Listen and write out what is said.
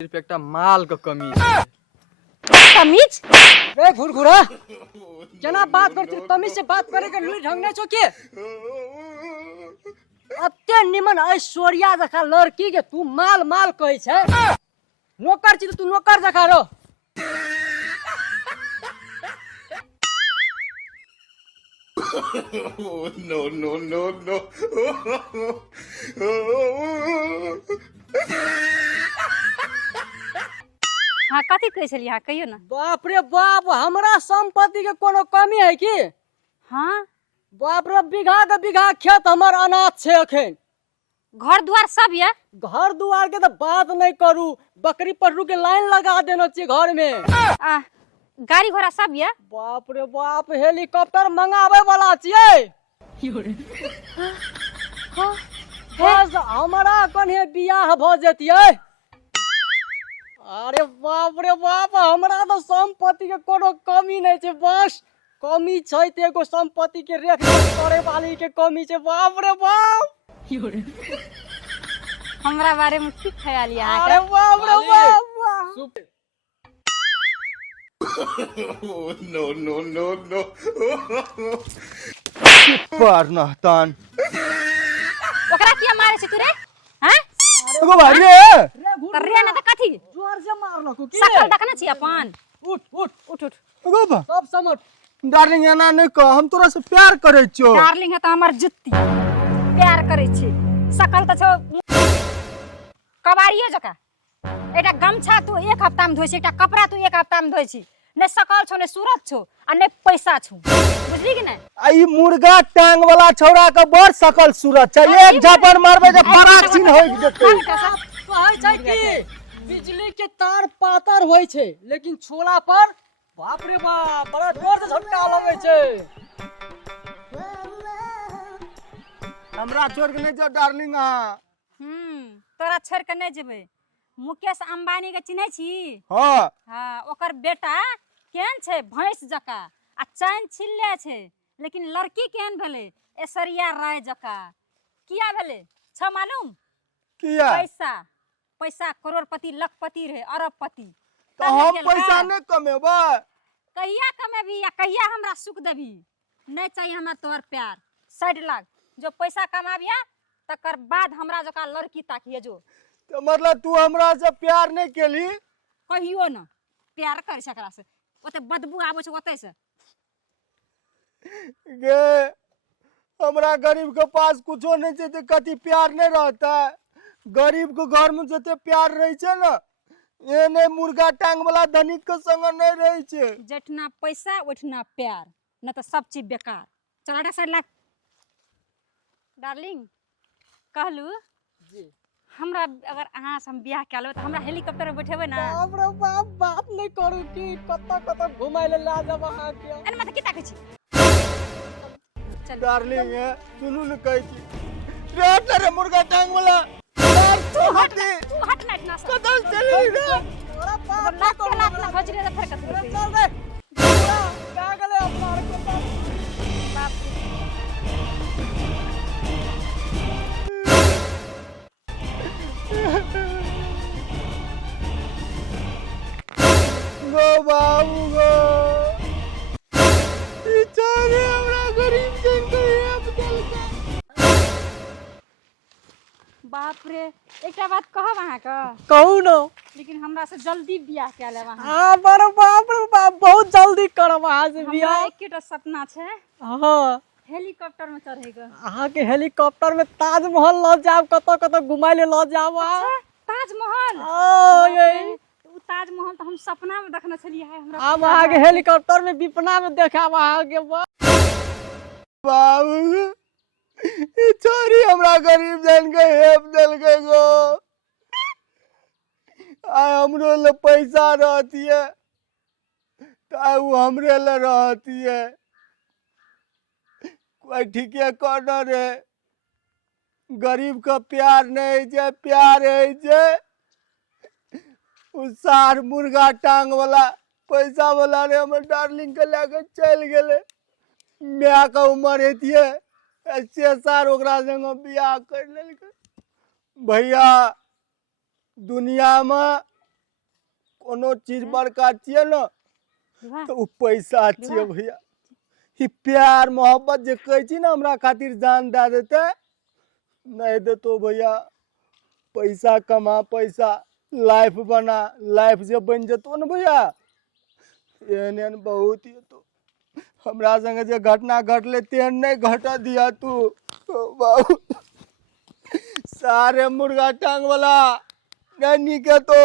सिर्फ एक माल का कमी तमीज रे घुरघुरा जना बात करती तमीज से बात करे के लुई ढंग नहीं चोके अत्ते निमन ऐश्वर्या जखा लड़की के तू माल माल कहे छे नौकर छी तू नौकर जखा रो no, no, no, no. हाँ कथी कहे छलियै हाँ कहियो ना। बाप रे बाप हमरा संपत्ति के कोनो कमी है की हाँ बाप रे बीघा के बीघा खेत हमर अनाथ छे अखन घर द्वार सब ये घर दुआर के तो बात नहीं करू बकरी पटरू के लाइन लगा देना चाहिए घर में गाड़ी घोड़ा सब ये बाप रे बाप हेलीकॉप्टर मंगावे वाला छिए बस हमारा कन्हे बियाह भ जतिए अरे बाप रे बाप हमरा तो संपत्ति के कोनो कमी नहीं छे बस कमी छै ते एगो संपत्ति के रेख करे वाली के कमी छे बाप रे बाप हमरा बारे में की ख्याल है यहाँ अरे बाप रे बाप no, no, no, no. पर नहतान ओकरा किया मारे छै तू रे हैं एगो भाई रे कर रे ना त कथी जोर से मारलको की सकल देखना छी अपन उठ उठ उठ उठ एगो बा सब समझ डार्लिंग एना नहीं कह हम तोरा से प्यार करे छो डार्लिंग है त हमर जुत्ती प्यार करे छी सकल त छो कबाड़िए जका एटा गमछा तू एक हफ्ता में धोइ छी एटा कपड़ा तू एक हफ्ता में धोइ छी ने सकल छो ने सूरत छो आ ने पैसा छो बुझली कि नहीं आई मुर्गा टांग वाला छौड़ा के बड़ सकल सूरत छै एक झापड़ मारबे जे पराग सिन होई जेतै कहै छै कि बिजली के तार पातर होय छै लेकिन छोला पर बाप रे बाप बड़ा जोर से झटका लगे छै हमरा छोड़ के नहीं जाओ डार्लिंग तोरा छोड़ के नहीं जेबै मुकेश अंबानी के चिन्है छी हां हां ओकर बेटा केहन छै भैंस जका आ चैन छिल्ले छै लेकिन लड़की केहन भेले ऐश्वर्या राय जका किया भेले छ मालूम किया पैसा पैसा करोड़पति लखपति रहे अरबपति तो हम पैसा नहीं कमेबै कहिया कमेबी या कहिया हमरा सुख देबी नहीं चाहिए हमरा तोहर प्यार साइड लाग जो पैसा कमाबिया तकर बाद हमरा जका लड़की ताकिए जो तो मतलब तू हमरा से प्यार नहीं केली कहियो ना प्यार कर सकरा से ओते बदबू आबै छै ओते से गे हमरा गरीब के पास कुछो नहीं छै त कथी प्यार नहीं रहता गरीब के घर में जते प्यार रही छै ना ये नहीं मुर्गा टांग वाला धनिक के संग नहीं रही छै जठना पैसा ओठना प्यार न तो सब चीज बेकार चल साइड लाग डार्लिंग कहलू जी हमरा अगर अहाँ से हम बियाह कर लेबै त हमरा हेलीकॉप्टर में बैठेबै ना बाप रे बाप बात नहीं करू कि कत घुमाय ले ला जब अहाँ के एन मत की ताकै छी चल डार्लिंग है सुनू न कहै छी रे मुर्गा टांग वाला यार तू हट तू हट ना इतना सा कदल चली रे बड़ा बात लाख के लाख ना भज रे फिर कथी अरे चल रे क्या गले अपना को बाप गो बाबू गो बेचारे हमरा गरीब जन के अब चल के बाप रे एकटा बात कहब अहाँ का कहू न लेकिन हमरा से जल्दी बियाह कर लेब अहाँ हां बड़ बाप रे बाप बहुत जल्दी करब अहाँ से हमरा बियाह एकेटा सपना छै हां हेलीकॉप्टर में चढ़ेगा अहाँ के हेलीकॉप्टर में ताजमहल ल जाब कत घुमाय ले ल जाब अहाँ ताजमहल ओ ये उ ताजमहल तो हम सपना में देखने छलिए है हमरा हम अहाँ के हेलीकॉप्टर में विपना में देखाब अहाँ के बाबू ई छोरी हमरा गरीब जन के हेप देल के गो आ हमरो ले पैसा रहती है तो वो हमरे ले रहती है कोई ठीके करना रे गरीब का प्यार नहीं है प्यार है सार मुर्गा टांग वाला पैसा वाला रे हमर डार्लिंग के लेके चल गेले ब्याह का उम्र हेतिए ऐसे सार ओकरा संग बियाह कर लेलकै भैया दुनिया में कोनो चीज बड़का छियै न विवाह तो उ पैसा छियै विवाह। भैया। ई प्यार मोहब्बत जे कहै छी ना हमरा खातिर जान दे देते नहीं देतो भैया। पैसा कमा, पैसा लाइफ बना, लाइफ जे बन जेतो न भैया एहन एहन बहुत ये तो हमरा संगे जे घटना घटले तेहन नहीं घट दिया तू ओ बाबू। सारे मुर्गा टांग वाला नहीं निके तो